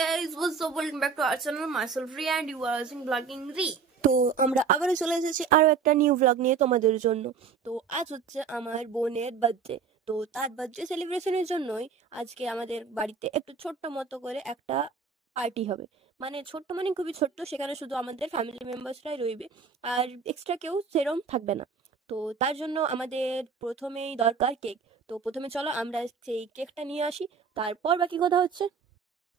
guys, what's up? Welcome back to our channel. Myself Ria and you are watching Vlogging Ri. তো আমরা আবারও চলে এসেছি আরো একটা নিউ ব্লগ নিয়ে তোমাদের জন্য। তো আজ হচ্ছে আমার বোনের বার্থডে। তো তার বার্থডে সেলিব্রেশনের জন্যই আজকে আমাদের বাড়িতে একটু ছোট্ট মতো করে একটা পার্টি হবে। মানে ছোট্ট মানে খুবই ছোট্ট, সেখানে শুধু আমাদের ফ্যামিলি মেম্বার্সরাই রইবে, আর এক্সট্রা কেউ সেরম থাকবে না। তো তার জন্য আমাদের প্রথমেই দরকার কেক। তো প্রথমে চলো আমরা সেই কেকটা নিয়ে আসি, তারপর বাকি কথা হচ্ছে।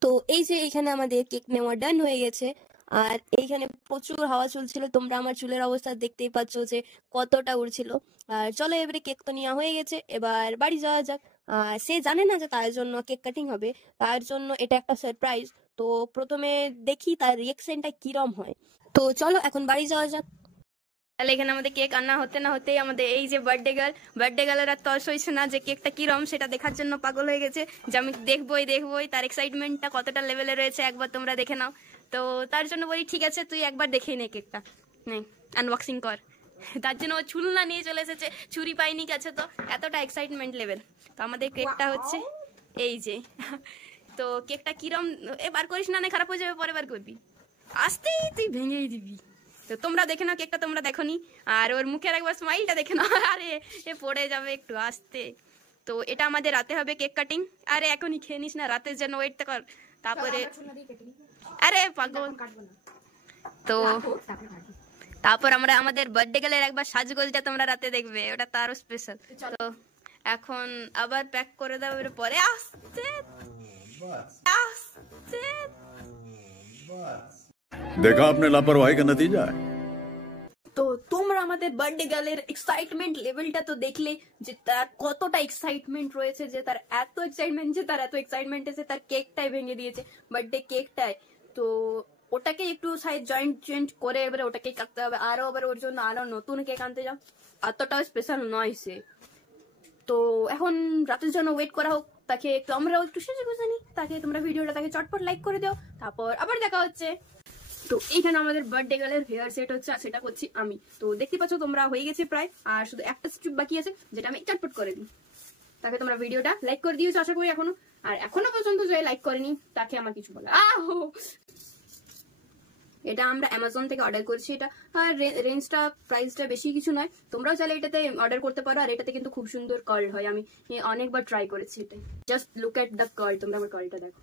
তো এই যে এখানে আমাদের কেক নেওয়া ডান হয়ে গেছে, আর এইখানে প্রচুর হাওয়া চলছিল। তোমরা আমার চুলের অবস্থা দেখতেই পাচ্ছ যে কতটা উড়ছিল। আর চলো এবারে কেক তো নেওয়া হয়ে গেছে, এবার বাড়ি যাওয়া যাক। আর সে জানে না যে তার জন্য কেক কাটিং হবে, তার জন্য এটা একটা সারপ্রাইজ। তো প্রথমে দেখি তার রিয়েকশনটা কিরম হয়। তো চলো এখন বাড়ি যাওয়া যাক। তাহলে এখানে আমাদের কেক আনা হতে না হতেই আমাদের এই যে বার্থডে গার্লের আর তর্স হয়েছে না যে কেকটা কিরম সেটা দেখার জন্য পাগল হয়ে গেছে, যে আমি দেখবই। তার এক্সাইটমেন্টটা কতটা লেভেলে রয়েছে একবার তোমরা দেখে নাও। তো তার জন্য বলি ঠিক আছে, তুই একবার দেখেই নে কেকটা, নেই আনবক্সিং কর। তার জন্য ও চুল না নিয়ে চলে এসেছে, ছুরি পাইনি কাছে, তো এতটা এক্সাইটমেন্ট লেভেল। তো আমাদের কেকটা হচ্ছে এই যে। তো কেকটা কিরম এবার করিস না, খারাপ হয়ে যাবে, পরে বার করবি, আসতেই তুই ভেঙেই দিবি। তো তোমরা দেখে নাও কেকটা, তোমরা দেখোনি, আর ওর মুখের একবার স্মাইলটা দেখে নাও। আরে এ পড়ে যাবে একটু আসতে। তো এটা আমাদের রাতে হবে কেক কাটিং। আরে এখনই খেয়ে নিস না, রাতের জন্য ওয়েট কর, তারপরে আরে পাগল। তো তারপর আমরা আমাদের বার্থডে গেলের একবার সাজগোজটা তোমরা রাতে দেখবে, ওটা তো আরো স্পেশাল। তো এখন আবার প্যাক করে দাও, এর পরে আসতে আসতে। देखा आपने लापरवाही का नतीजा है। তো তোমরা আমাদের বার্থডে গার্লের এক্সাইটমেন্ট লেভেলটা তো দেখলে, যে তার কতটা এক্সাইটমেন্ট রয়েছে, যে তার এত এক্সাইটমেন্ট এসে তার কেকটাই ভেঙে দিয়েছে, বার্থডে কেকটাই। তো ওটাকে একটু সাইড জয়েন্ট করে এবারে ওটাকে কাটতে হবে, আরো আবার ওর জন্য আরো নতুন কেক আনতে যাও, এতটাও স্পেশাল নয় সে। তো এখন রাতের জন্য ওয়েট করা হোক, তাকে একটু আমরাও একটু সেজে গুজে নিই, তাকে তোমরা ভিডিওটা তাকে চটপট লাইক করে দাও, তারপর আবার দেখা হচ্ছে। তো এইখানে আমাদের বার্থডে গার্লের হেয়ার সেট হচ্ছে, আর সেটা করছি আমি। তো দেখতে পাচ্ছ তোমরা হয়ে গেছে প্রায়, আর শুধু একটা স্ট্রিপ বাকি আছে যেটা আমি চটপট করে দিই। তাকে তোমরা ভিডিওটা লাইক করে দিয়েছো আশা করি এখনো, আর এখনো পর্যন্ত যে লাইক করেনি তাকে আমার কিছু বলা। এটা আমরা অ্যামাজন থেকে অর্ডার করছি, এটা আর রেঞ্জটা প্রাইসটা বেশি কিছু নয়, তোমরাও চাইলে এটাতে অর্ডার করতে পারো। আর এটাতে কিন্তু খুব সুন্দর কার্ল হয়, আমি অনেকবার ট্রাই করেছি এটা। Just look at the curl, তোমরা আমার কার্লটা দেখো,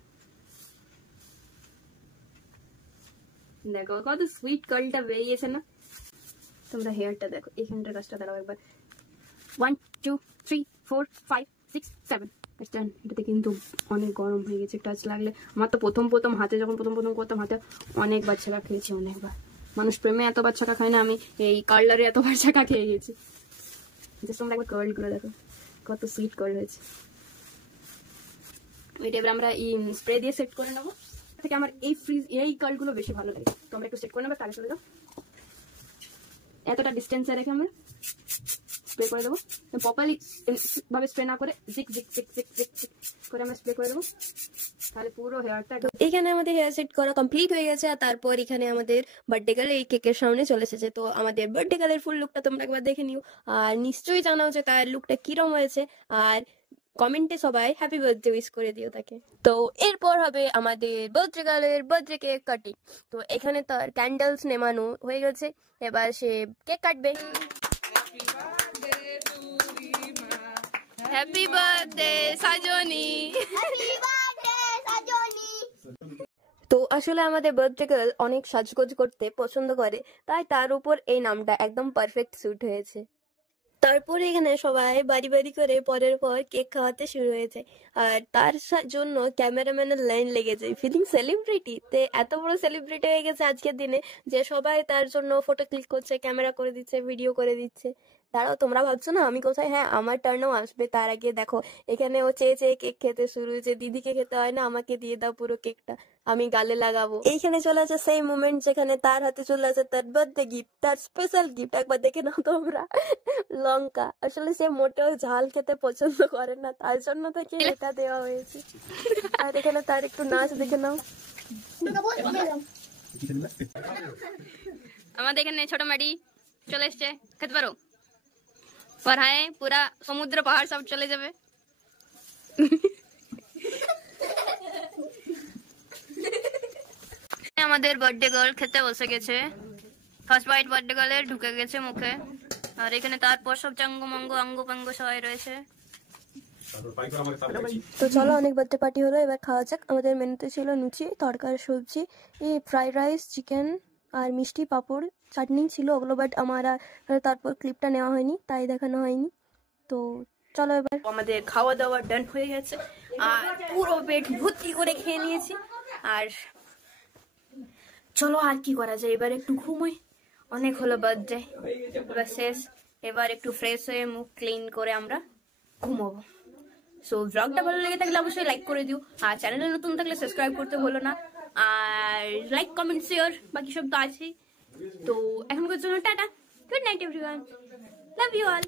দেখো কত সুইট কার্লটা বেরিয়েছে না। তোমরা হেয়ারটা দেখো, এখানটার কাজটা দাঁড়াও একবার। 1 2 3 4 5 6 7। এটাতে কিন্তু অনেক গরম হয়ে গেছে, টাচ লাগলে। আমার তো প্রথম হাতে যখন প্রথম করতাম, হাতে অনেক বাচ্চাকা খেয়েছি, অনেকবার। মানুষ প্রেমে এত বাচ্চাকা খায় না, আমি এই কার্লারে এত বাচ্চাকা খেয়ে গেছি। জাস্ট তোমরা একবার কার্ল করে দেখো, কত সুইট কার্ল হয়েছে। ওইটা এবার আমরা এই স্প্রে দিয়ে সেট করে নেবো। থেকে আমার এই কার্লগুলো বেশি ভালো লাগে, তো আমরা একটু সেট করে নেবো, তাহলে চলে যাও। এতটা ডিস্টেন্সে রেখে আমরা স্প্রে করে দেবো, প্রপারলি ভাবে স্প্রে না করে জিক করে আমরা স্প্রে করে দেবো, তাহলে পুরো হেয়ারটা। এখানে আমাদের হেয়ার সেট করা কমপ্লিট হয়ে গেছে, আর তারপর এখানে আমাদের বার্থডে গার্ল এই কেকের সামনে চলে এসেছে। তো আমাদের বার্থডে গার্লের ফুল লুকটা তোমরা একবার দেখে নিও, আর নিশ্চয়ই জানাও যে তার লুকটা কিরম হয়েছে, আর কমেন্টে সবাই হ্যাপি বার্থডে উইশ করে দিও তাকে। তো এরপর হবে আমাদের বার্থডে গার্লের বার্থডে কেক কাটিং। তো এখানে তার ক্যান্ডেলস নেমানো হয়ে গেছে, এবার সে কেক কাটবে। Happy birthday Sajni. তো আসলে আমাদের বার্থডে গার্ল অনেক সাজগোজ করতে পছন্দ করে, তাই তার উপর এই নামটা একদম পারফেক্ট স্যুট হয়েছে। তারপরে এখানে সবাই বাড়ি করে পরের পর কেক খাওয়াতে শুরু হয়েছে, আর তার জন্য ক্যামেরাম্যানের লাইন লেগে যায়। ফিলিং সেলিব্রিটি তে এত বড় সেলিব্রিটি হয়ে গেছে আজকের দিনে, যে সবাই তার জন্য ফটো ক্লিক করছে, ক্যামেরা করে দিচ্ছে, ভিডিও করে দিচ্ছে। দাঁড়াও, তোমরা ভাবছো না আমি কোথায়? হ্যাঁ, আমার টার্নও আসবে। তার আগে দেখো, এখানে ও চেয়ে কেক খেতে শুরু হয়েছে। দিদিকে খেতে হয় না, আমাকে দিয়ে দাও পুরো কেকটা, আমি গালে লাগাবো। এইখানে চলে আসে সেই মোমেন্ট যেখানে তার হাতে চলে আসে তার বার্থডে গিফট, তার স্পেশাল গিফট। একবার দেখে নাও তোমরা, লঙ্কা। আসলে সে মোটেও ঝাল খেতে পছন্দ করে না, তার জন্য তাকে এটা দেওয়া হয়েছে। আর এখানে তার একটু নাচ দেখে নাও। আমাদের এখানে ছোট মাটি চলে এসছে, খেতে পারো। और हाय पूरा समुद्र पहाड़ सब चले जावे। আমাদের বার্থডে গার্ল খেতে বসে গেছে, ফার্স্ট বাইট বার্থডে গার্লের ঢুকে গেছে মুখে। আর এখানে তারপর সব চাঙ্গ মঙ্গ অঙ্গ পাঙ্গ সবাই রয়েছে। তো চলো, অনেক বার্থডে পার্টি হলো, এবার খাওয়া যাক। আমাদের মেনুতে ছিল লুচি, তরকারি, সবজি, এই ফ্রাইড রাইস, চিকেন আর মিষ্টি, পাঁপড়, চাটনি ছিল ওগুলো, বাট আমার তারপর ক্লিপটা নেওয়া হয়নি, তাই দেখানো হয়নি। তো চলো এবার আমাদের খাওয়া দাওয়া ডান হয়ে গেছে আর পুরো পেট ভর্তি করে খেয়ে নিয়েছি। আর চলো আর কি করা যায়, এবার একটু ঘুমোই, অনেক হলো বার্থডে, এবার শেষ। এবার একটু ফ্রেশ হয়ে মুখ ক্লিন করে আমরা ঘুমোবো। সো ব্লগটা ভালো লেগে থাকলে অবশ্যই লাইক করে দিও, আর চ্যানেলে নতুন থাকলে সাবস্ক্রাইব করতে ভুলো না। আর লাইক কমেন্ট শেয়ার বাকি সব তো আছেই। তো এখনকার জন্য tata, good night everyone, love you all.